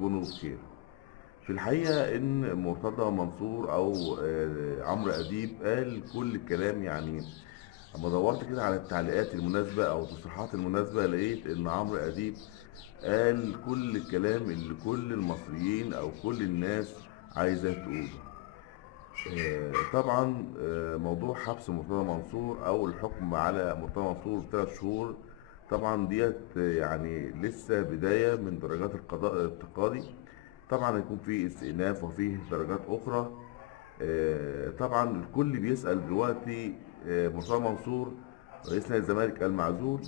تكونوا بخير. في الحقيقة إن مرتضى منصور أو عمرو أديب قال كل الكلام. يعني لما دورت كده على التعليقات المناسبة أو التصريحات المناسبة لقيت إن عمرو أديب قال كل الكلام اللي كل المصريين أو كل الناس عايزة تقوله. طبعا موضوع حبس مرتضى منصور او الحكم على مرتضى منصور ب3 شهور، طبعا ديت يعني لسه بداية من درجات القضاء التقاضي. طبعا هيكون في استئناف وفيه درجات اخرى. طبعا الكل بيسأل دلوقتي مرتضى منصور رئيس نادي الزمالك المعزول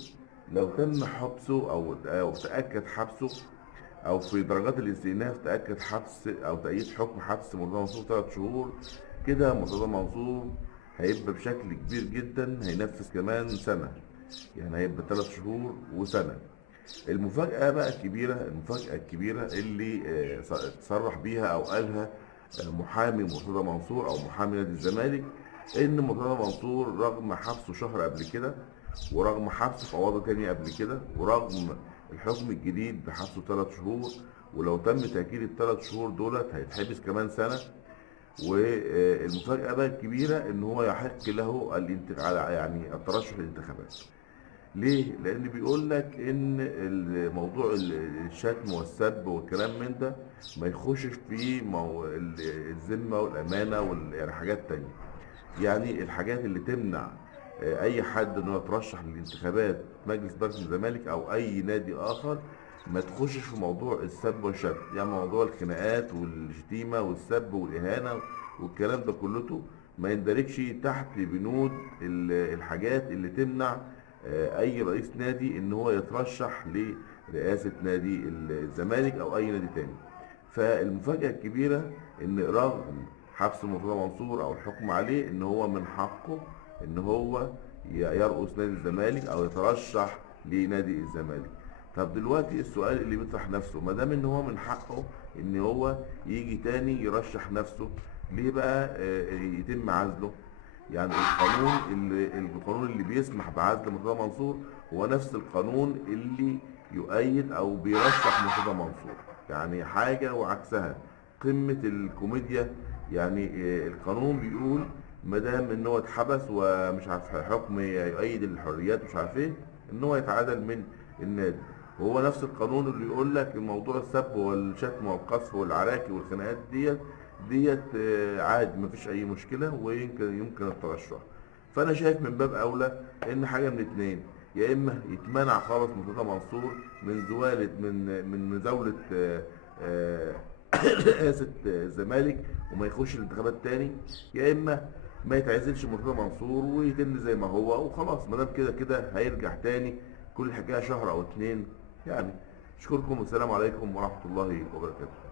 لو تم حبسه او تأكد حبسه، او في درجات الاستئناف تأكد حبس او تأييد حكم حبس مرتضى منصور 3 شهور، كده مرتضى منصور هيبقى بشكل كبير جدا هينفذ كمان سنة. يعني هيبقى 3 شهور وسنة. المفاجأة بقى الكبيرة، المفاجأة الكبيرة اللي صرح بيها او قالها محامي مرتضى منصور او محامي نادي الزمالك، ان مرتضى منصور رغم حبسه شهر قبل كده، ورغم حبسه في قواضي تانية قبل كده، ورغم الحكم الجديد بحبسه 3 شهور، ولو تم تأكيد ال3 شهور دولت هيتحبس كمان سنة. والمفاجأة بقى الكبيرة ان هو يحق له يعني الترشح للانتخابات. ليه؟ لان بيقول لك ان موضوع الشتم والسب والكلام من ده ما يخشش في الذمة والامانة يعني حاجات تانية. يعني الحاجات اللي تمنع اي حد انه يترشح للانتخابات مجلس اداره الزمالك او اي نادي اخر ما تخشش في موضوع السب والشتم. يعني موضوع الخناقات والشتيمه والسب والاهانه والكلام ده كلته ما يندرجش تحت بنود الحاجات اللي تمنع اي رئيس نادي ان هو يترشح لرئاسه نادي الزمالك او اي نادي تاني. فالمفاجاه الكبيره ان رغم حبس مرتضى منصور او الحكم عليه ان هو من حقه ان هو يرأس نادي الزمالك او يترشح لنادي الزمالك. طب دلوقتي السؤال اللي بيطرح نفسه، ما دام ان هو من حقه ان هو يجي تاني يرشح نفسه، ليه بقى يتم عزله؟ يعني القانون اللي بيسمح بعزل مرتضى منصور هو نفس القانون اللي يؤيد او بيرشح مرتضى منصور. يعني حاجة وعكسها، قمة الكوميديا. يعني القانون بيقول ما دام ان هو اتحبس ومش عارف حكم يؤيد الحريات مش عارف ايه ان هو يتعادل من النادي. وهو نفس القانون اللي يقول لك الموضوع السب والشتم والقذف والعراكي والخناقات ديت عادي مفيش اي مشكله ويمكن الترشح. فانا شايف من باب اولى ان حاجه من اتنين، يا اما يتمنع خالص مرتضى منصور من زواله من مزاوله رئاسه الزمالك وما يخش الانتخابات تاني، يا اما ما يتعزلش مرتضى منصور ويتم زي ما هو وخلاص. ما دام كده كده هيرجع تاني، كل الحكايه شهر او اتنين يعني. اشكركم والسلام عليكم ورحمه الله وبركاته.